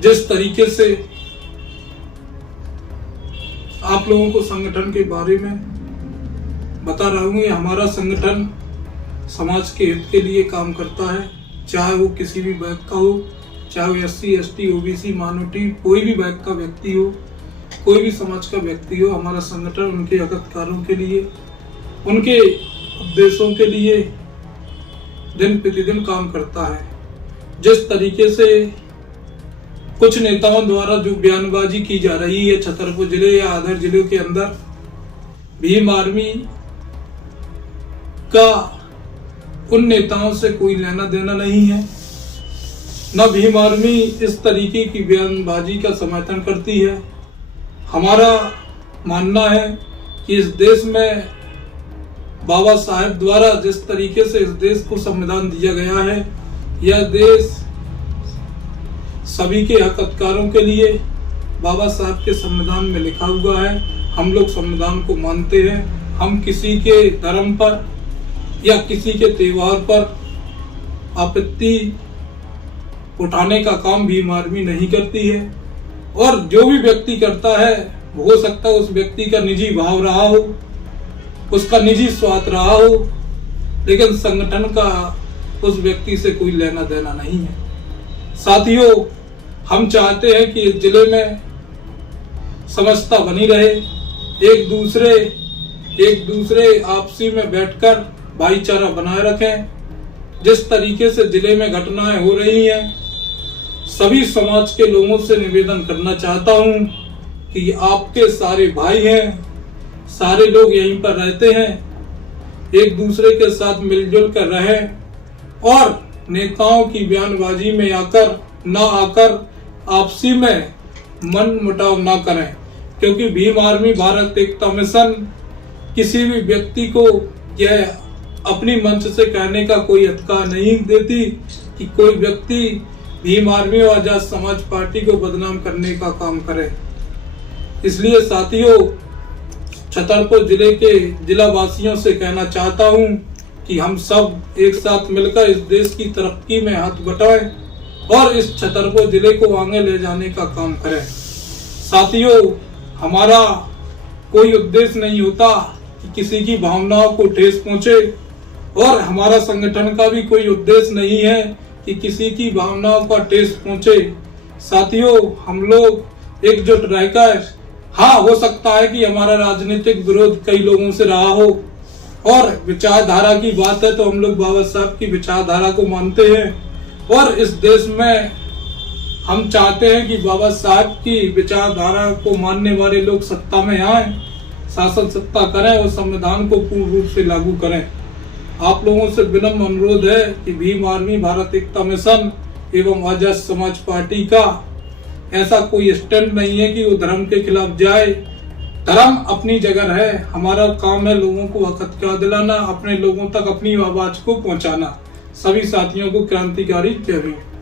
जिस तरीके से आप लोगों को संगठन के बारे में बता रहा हूँ, हमारा संगठन समाज के हित के लिए काम करता है, चाहे वो किसी भी वर्ग का हो, चाहे वो SC ST OBC माइनॉरिटी कोई भी वर्ग का व्यक्ति हो, कोई भी समाज का व्यक्ति हो। हमारा संगठन उनके हितकारों के लिए, उनके उद्देश्यों के लिए दिन प्रतिदिन काम करता है। जिस तरीके से कुछ नेताओं द्वारा जो बयानबाजी की जा रही है छतरपुर जिले या अदर जिलों के अंदर, भीम आर्मी का उन नेताओं से कोई लेना देना नहीं है। न भीम आर्मी इस तरीके की बयानबाजी का समर्थन करती है। हमारा मानना है कि इस देश में बाबा साहेब द्वारा जिस तरीके से इस देश को संविधान दिया गया है, यह देश सभी के हकदारों के लिए बाबा साहब के संविधान में लिखा हुआ है। हम लोग संविधान को मानते हैं। हम किसी के धर्म पर या किसी के त्योहार पर आपत्ति उठाने का काम भीम आर्मी नहीं करती है। और जो भी व्यक्ति करता है, हो सकता है उस व्यक्ति का निजी भाव रहा हो, उसका निजी स्वार्थ रहा हो, लेकिन संगठन का उस व्यक्ति से कोई लेना देना नहीं है। साथियों, हम चाहते हैं कि इस जिले में समझता बनी रहे, एक दूसरे आपसी में बैठकर भाईचारा बनाए रखें। जिस तरीके से जिले में घटनाएं हो रही हैं, सभी समाज के लोगों से निवेदन करना चाहता हूं कि आपके सारे भाई हैं, सारे लोग यहीं पर रहते हैं, एक दूसरे के साथ मिलजुल कर रहें और नेताओं की बयानबाजी में आकर आपसी में मन मुटाव ना करें। क्योंकि भीम आर्मी भारत एकता मिशन किसी भी व्यक्ति को यह अपनी मंच से कहने का कोई अधिकार नहीं देती कि कोई व्यक्ति भीम आर्मी और आजाद समाज पार्टी को बदनाम करने का काम करे। इसलिए साथियों, छतरपुर जिले के जिला वासियों से कहना चाहता हूं कि हम सब एक साथ मिलकर इस देश की तरक्की में हाथ बटाएं और इस छतरपुर जिले को आगे ले जाने का काम करें। साथियों, हमारा कोई उद्देश्य नहीं होता कि किसी की भावनाओं को ठेस पहुंचे और हमारा संगठन का भी कोई उद्देश्य नहीं है कि किसी की भावनाओं का ठेस पहुंचे। साथियों, हम लोग एकजुट रहकर, हाँ, हो सकता है कि हमारा राजनीतिक विरोध कई लोगों से रहा हो और विचारधारा की बात है तो हम लोग बाबा साहब की विचारधारा को मानते हैं और इस देश में हम चाहते हैं कि बाबा साहब की विचारधारा को मानने वाले लोग सत्ता में आए, शासन सत्ता करें और संविधान को पूर्ण रूप से लागू करें। आप लोगों से विनम्र अनुरोध है कि भीम आर्मी भारत एकता मिशन एवं आजाद समाज पार्टी का ऐसा कोई स्टैंड नहीं है कि वो धर्म के खिलाफ जाए। धर्म अपनी जगह है, हमारा काम है लोगों को हक दिलाना, अपने लोगों तक अपनी आवाज को पहुंचाना। सभी साथियों को क्रांतिकारी जय भीम।